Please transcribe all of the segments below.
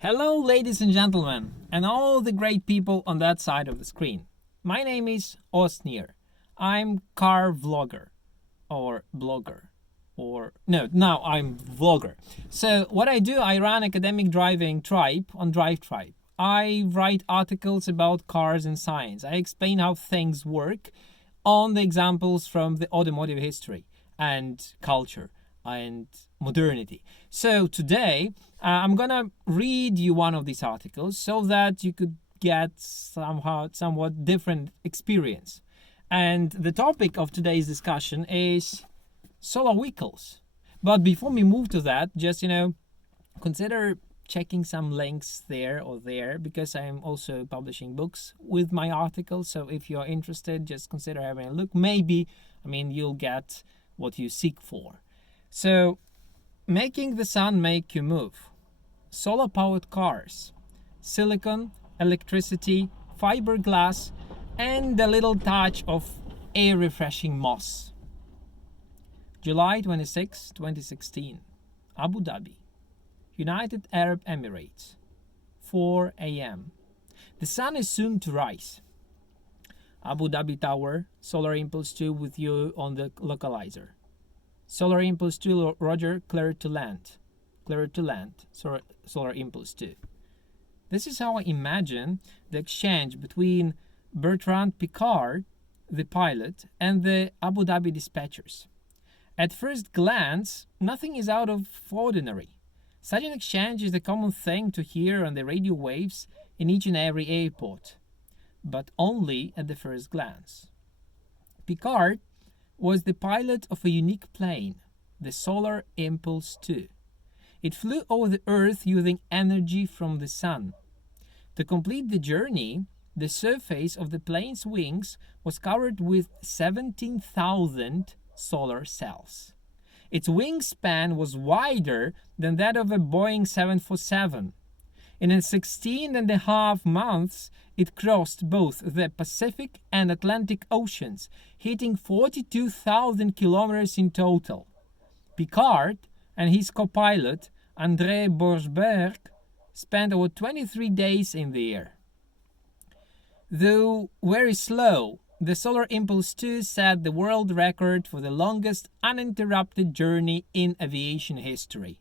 Hello, ladies and gentlemen, and all the great people on that side of the screen. My name is Osnir. I'm car vlogger, or blogger, or no, now I'm vlogger. So what I do, I run academic driving tribe on Drive Tribe. I write articles about cars and science. I explain how things work on the examples from the automotive history and culture and modernity. So today I'm gonna read you one of these articles so that you could get somewhat different experience. And the topic of today's discussion is solar vehicles. But before we move to that, just consider checking some links there or there, because I'm also publishing books with my articles. So if you're interested, just consider having a look. Maybe, you'll get what you seek for. So, making the sun make you move. Solar powered cars. Silicon, electricity, fiberglass, and a little touch of air refreshing moss. July 26, 2016. Abu Dhabi, United Arab Emirates, 4 a.m. The sun is soon to rise. Abu Dhabi Tower, Solar Impulse 2 with you on the localizer. Solar Impulse 2, Roger, clear to land. Clear to land, Solar Impulse 2. This is how I imagine the exchange between Bertrand Piccard, the pilot, and the Abu Dhabi dispatchers. At first glance, nothing is out of ordinary. Such an exchange is the common thing to hear on the radio waves in each and every airport, but only at the first glance. Piccard was the pilot of a unique plane, the Solar Impulse 2. It flew over the Earth using energy from the sun. To complete the journey, the surface of the plane's wings was covered with 17,000 solar cells. Its wingspan was wider than that of a Boeing 747. In 16 and a half months, it crossed both the Pacific and Atlantic Oceans, hitting 42,000 kilometers in total. Piccard and his co-pilot, André Borschberg, spent over 23 days in the air. Though very slow, the Solar Impulse 2 set the world record for the longest uninterrupted journey in aviation history.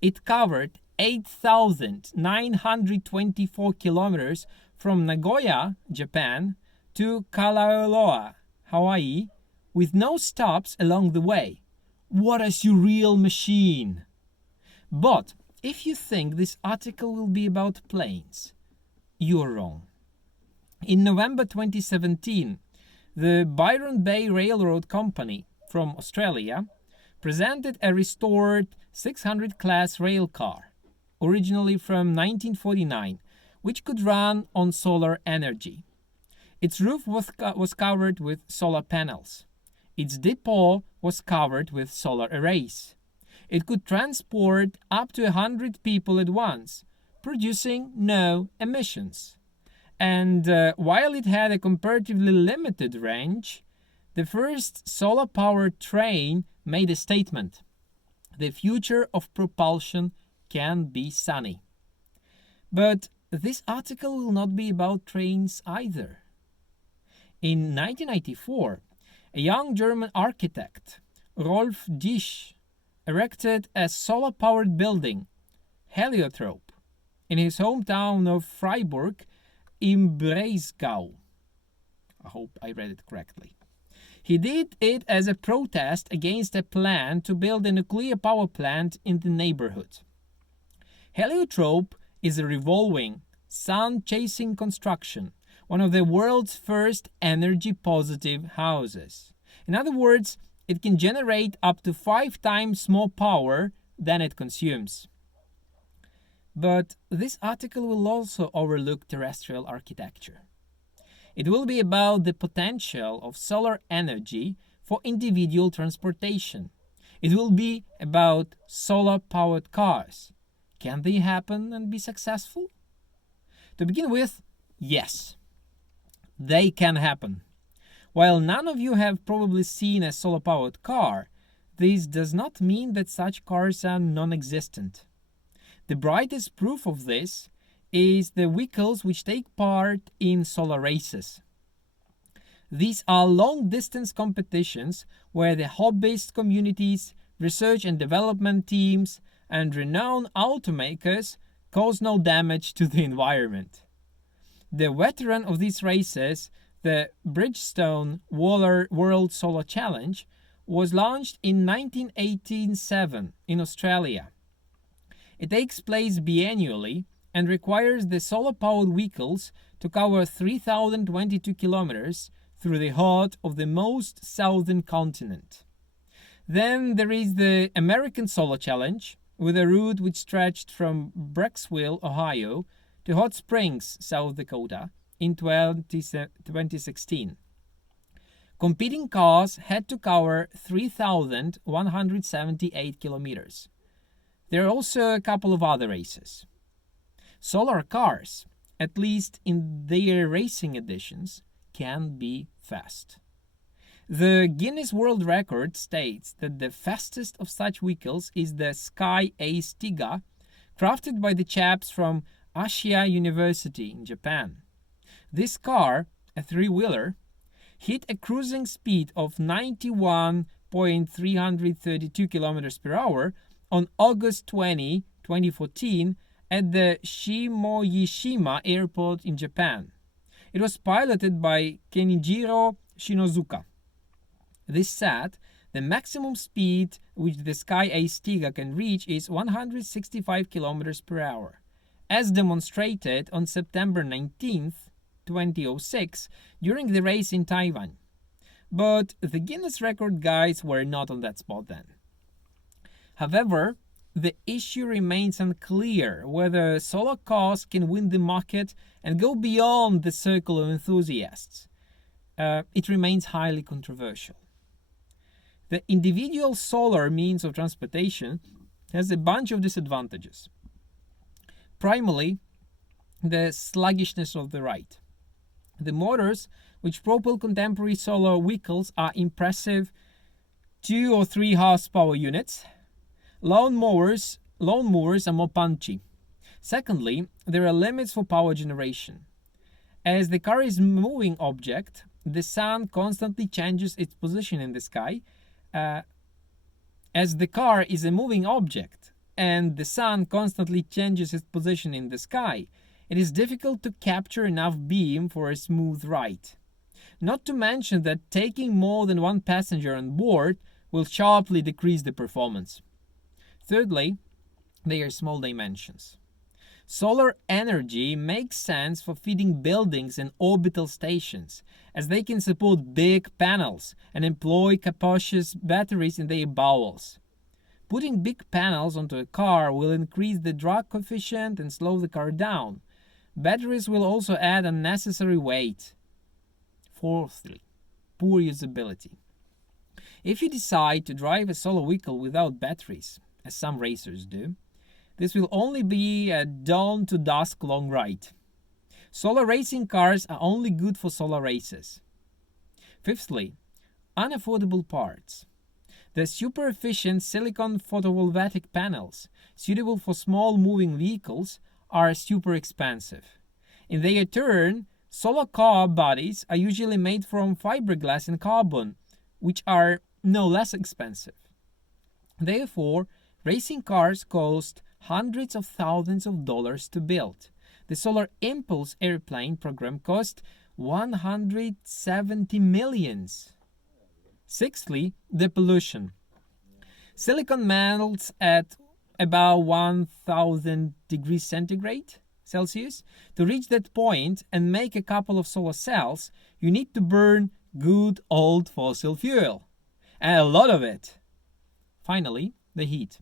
It covered 8,924 kilometers from Nagoya, Japan, to Kalaeloa, Hawaii, with no stops along the way. What a surreal machine! But if you think this article will be about planes, you're wrong. In November 2017, the Byron Bay Railroad Company from Australia presented a restored 600 class railcar, originally from 1949, which could run on solar energy. Its roof was covered with solar panels. Its depot was covered with solar arrays. It could transport up to 100 people at once, producing no emissions. And while it had a comparatively limited range, the first solar-powered train made a statement: the future of propulsion can be sunny. But this article will not be about trains either. In 1994, a young German architect, Rolf Disch, erected a solar-powered building, Heliotrope, in his hometown of Freiburg im Breisgau. I hope I read it correctly. He did it as a protest against a plan to build a nuclear power plant in the neighborhood. Heliotrope is a revolving, sun-chasing construction, one of the world's first energy-positive houses. In other words, it can generate up to 5 times more power than it consumes. But this article will also overlook terrestrial architecture. It will be about the potential of solar energy for individual transportation. It will be about solar-powered cars. Can they happen and be successful? To begin with, yes, they can happen. While none of you have probably seen a solar-powered car, this does not mean that such cars are non-existent. The brightest proof of this is the vehicles which take part in solar races. These are long-distance competitions where the hobbyist communities, research and development teams, and renowned automakers cause no damage to the environment. The veteran of these races, the Bridgestone World Solar Challenge, was launched in 1987 in Australia. It takes place biennially and requires the solar-powered vehicles to cover 3,022 kilometers through the heart of the most southern continent. Then there is the American Solar Challenge, with a route which stretched from Brecksville, Ohio, to Hot Springs, South Dakota, in 2016. Competing cars had to cover 3,178 kilometers. There are also a couple of other races. Solar cars, at least in their racing editions, can be fast. The Guinness World Record states that the fastest of such vehicles is the Sky Ace TIGA, crafted by the chaps from Ashia University in Japan. This car, a three-wheeler, hit a cruising speed of 91.332 km per hour on August 20, 2014 at the Shimoyishima Airport in Japan. It was piloted by Kenjiro Shinozuka. This said, the maximum speed which the Sky Ace TIGA can reach is 165 km per hour, as demonstrated on September 19, 2006, during the race in Taiwan. But the Guinness record guys were not on that spot then. However, the issue remains unclear whether solar cars can win the market and go beyond the circle of enthusiasts. It remains highly controversial. The individual solar means of transportation has a bunch of disadvantages. Primarily, the sluggishness of the ride. The motors which propel contemporary solar vehicles are impressive 2 or 3 horsepower units. Lawn mowers are more punchy. Secondly, there are limits for power generation. As the car is a moving object, the sun constantly changes its position in the sky. As the car is a moving object and the sun constantly changes its position in the sky, it is difficult to capture enough beam for a smooth ride. Not to mention that taking more than one passenger on board will sharply decrease the performance. Thirdly, their small dimensions. Solar energy makes sense for feeding buildings and orbital stations, as they can support big panels and employ capacious batteries in their bowels. Putting big panels onto a car will increase the drag coefficient and slow the car down. Batteries will also add unnecessary weight. Fourthly, poor usability. If you decide to drive a solar vehicle without batteries, as some racers do, this will only be a dawn to dusk long ride. Solar racing cars are only good for solar races. Fifthly, unaffordable parts. The super efficient silicon photovoltaic panels, suitable for small moving vehicles, are super expensive. In their turn, solar car bodies are usually made from fiberglass and carbon, which are no less expensive. Therefore, racing cars cost hundreds of thousands of dollars to build. The Solar Impulse airplane program cost 170 millions. Sixthly, the pollution. Silicon melts at about 1000 degrees centigrade Celsius. To reach that point and make a couple of solar cells, you need to burn good old fossil fuel. And a lot of it. Finally, the heat.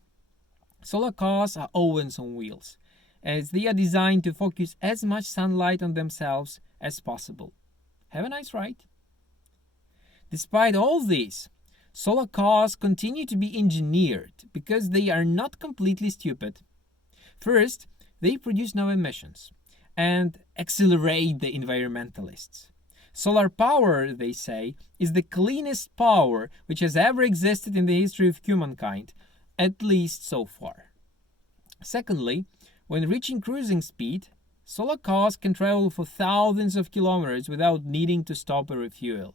Solar cars are ovens on wheels, as they are designed to focus as much sunlight on themselves as possible. Have a nice ride. Despite all this, solar cars continue to be engineered because they are not completely stupid. First, they produce no emissions and accelerate the environmentalists. Solar power, they say, is the cleanest power which has ever existed in the history of humankind, at least so far. Secondly, when reaching cruising speed, solar cars can travel for thousands of kilometers without needing to stop or refuel.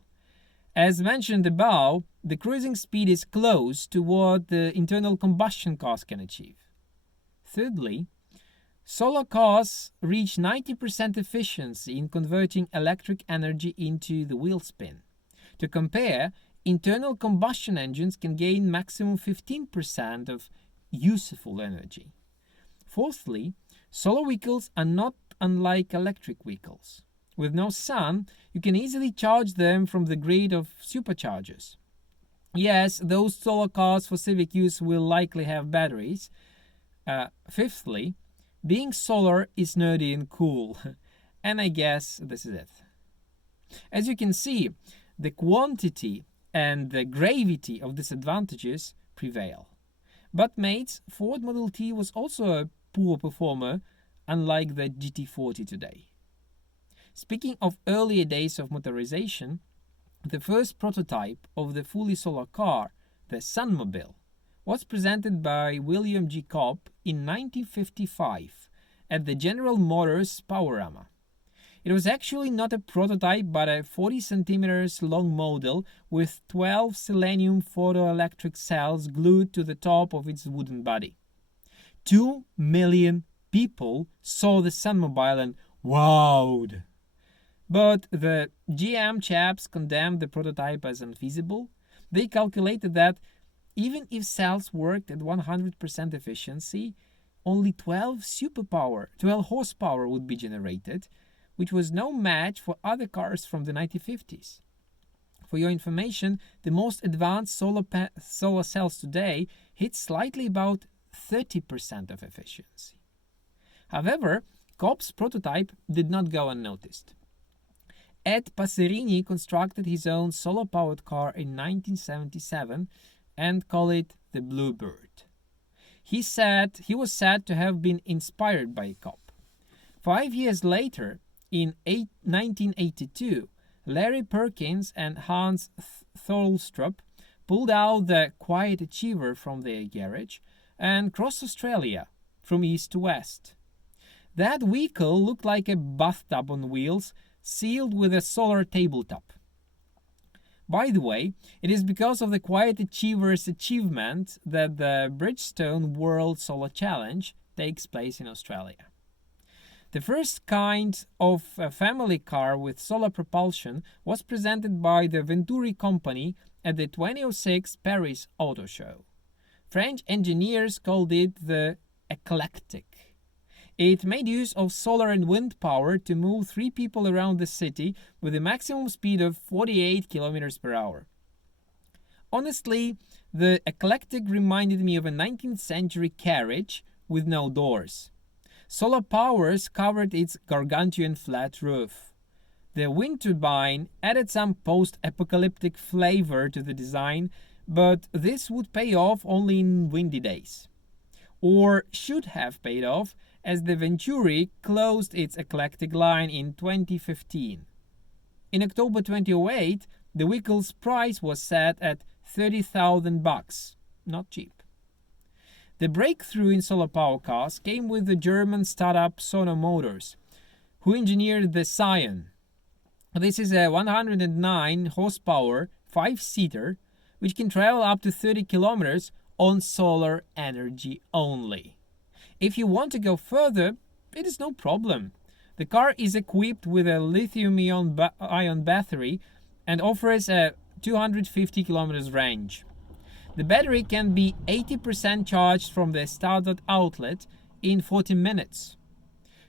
As mentioned above, the cruising speed is close to what the internal combustion cars can achieve. Thirdly, solar cars reach 90% efficiency in converting electric energy into the wheel spin. To compare, internal combustion engines can gain maximum 15% of useful energy. Fourthly, solar vehicles are not unlike electric vehicles. With no sun, you can easily charge them from the grid of superchargers. Yes, those solar cars for civic use will likely have batteries. Fifthly, being solar is nerdy and cool. And I guess this is it. As you can see, the quantity and the gravity of disadvantages prevail. But mates, Ford Model T was also a poor performer, unlike the GT40 today. Speaking of earlier days of motorization, the first prototype of the fully solar car, the Sunmobile, was presented by William G. Cobb in 1955 at the General Motors Powerama. It was actually not a prototype but a 40 centimeters long model with 12 selenium photoelectric cells glued to the top of its wooden body. 2 million people saw the Sunmobile and wowed. But the GM chaps condemned the prototype as unfeasible. They calculated that even if cells worked at 100% efficiency, only 12 horsepower would be generated, which was no match for other cars from the 1950s. For your information, the most advanced solar cells today hit slightly about 30% of efficiency. However, Cobb's prototype did not go unnoticed. Ed Passerini constructed his own solar-powered car in 1977 and called it the Bluebird. He was said to have been inspired by Cobb. 5 years later, in 1982, Larry Perkins and Hans Thorlstrup pulled out the Quiet Achiever from their garage and crossed Australia from east to west. That vehicle looked like a bathtub on wheels, sealed with a solar tabletop. By the way, it is because of the Quiet Achiever's achievement that the Bridgestone World Solar Challenge takes place in Australia. The first kind of a family car with solar propulsion was presented by the Venturi company at the 2006 Paris Auto Show. French engineers called it the Eclectic. It made use of solar and wind power to move 3 people around the city with a maximum speed of 48 kilometers per hour. Honestly, the Eclectic reminded me of a 19th century carriage with no doors. Solar powers covered its gargantuan flat roof. The wind turbine added some post-apocalyptic flavor to the design, but this would pay off only in windy days. Or should have paid off, as the Venturi closed its Eclectic line in 2015. In October 2008, the vehicle's price was set at $30,000. Not cheap. The breakthrough in solar power cars came with the German startup Sono Motors, who engineered the Sion. This is a 109 horsepower 5-seater which can travel up to 30 kilometers on solar energy only. If you want to go further, it is no problem. The car is equipped with a lithium-ion battery and offers a 250 kilometers range. The battery can be 80% charged from the starter outlet in 40 minutes.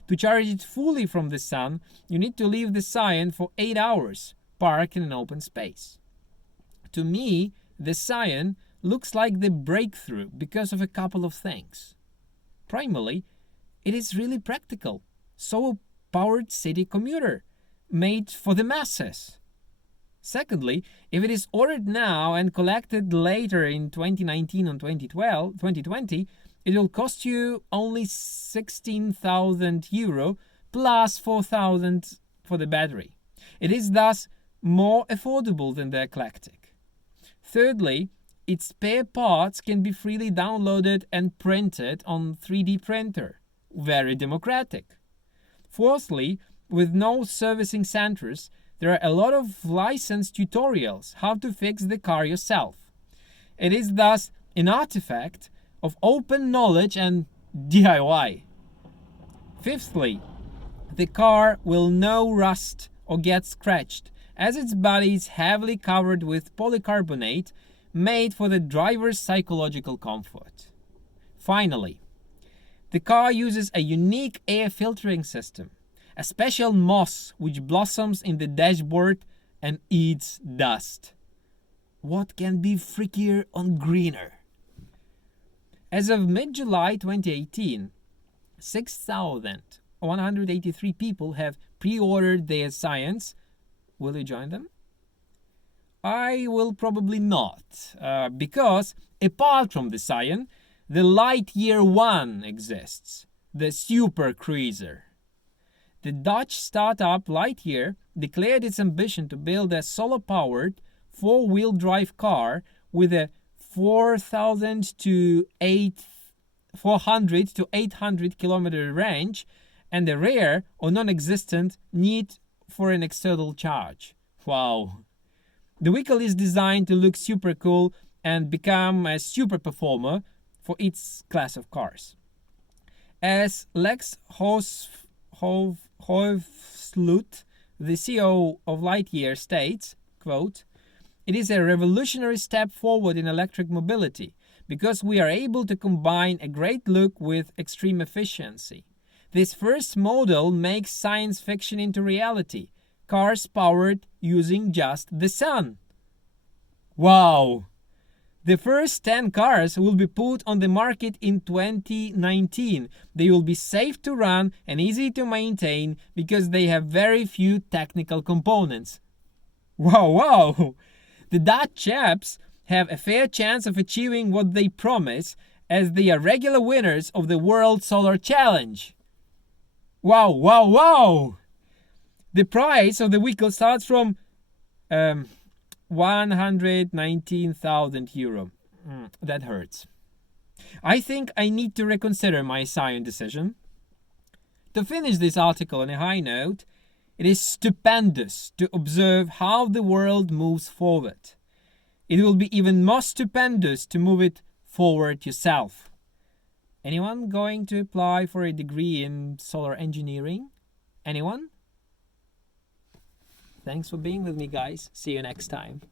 To charge it fully from the sun, you need to leave the Sion for 8 hours, parked in an open space. To me, the Sion looks like the breakthrough because of a couple of things. Primarily, it is really practical, solar-powered city commuter, made for the masses. Secondly, if it is ordered now and collected later in 2019 or 2020, it will cost you only €16,000 plus 4,000 for the battery. It is thus more affordable than the Eclectic. Thirdly, its spare parts can be freely downloaded and printed on 3D printer. Very democratic. Fourthly, with no servicing centers, there are a lot of licensed tutorials how to fix the car yourself. It is thus an artifact of open knowledge and DIY. Fifthly, the car will no rust or get scratched, as its body is heavily covered with polycarbonate made for the driver's psychological comfort. Finally, the car uses a unique air filtering system, a special moss which blossoms in the dashboard and eats dust. What can be freakier or greener? As of mid-July 2018, 6,183 people have pre-ordered their Scions. Will you join them? I will probably not, because apart from the Scion, the Lightyear One exists, the super cruiser. The Dutch startup Lightyear declared its ambition to build a solar-powered, four-wheel drive car with a 400 to 800 kilometer range and a rare or non-existent need for an external charge. Wow. The vehicle is designed to look super cool and become a super performer for its class of cars. As Lex Hoefsloot, the CEO of Lightyear, states, quote, "It is a revolutionary step forward in electric mobility because we are able to combine a great look with extreme efficiency. This first model makes science fiction into reality, cars powered using just the sun." Wow! The first 10 cars will be put on the market in 2019. They will be safe to run and easy to maintain because they have very few technical components. Wow! The Dutch chaps have a fair chance of achieving what they promise, as they are regular winners of the World Solar Challenge. Wow! The price of the vehicle starts from 119,000 euro. That hurts. I think I need to reconsider my Scion decision. To finish this article on a high note, it is stupendous to observe how the world moves forward. It will be even more stupendous to move it forward yourself. Anyone going to apply for a degree in solar engineering? Anyone? Thanks for being with me, guys. See you next time.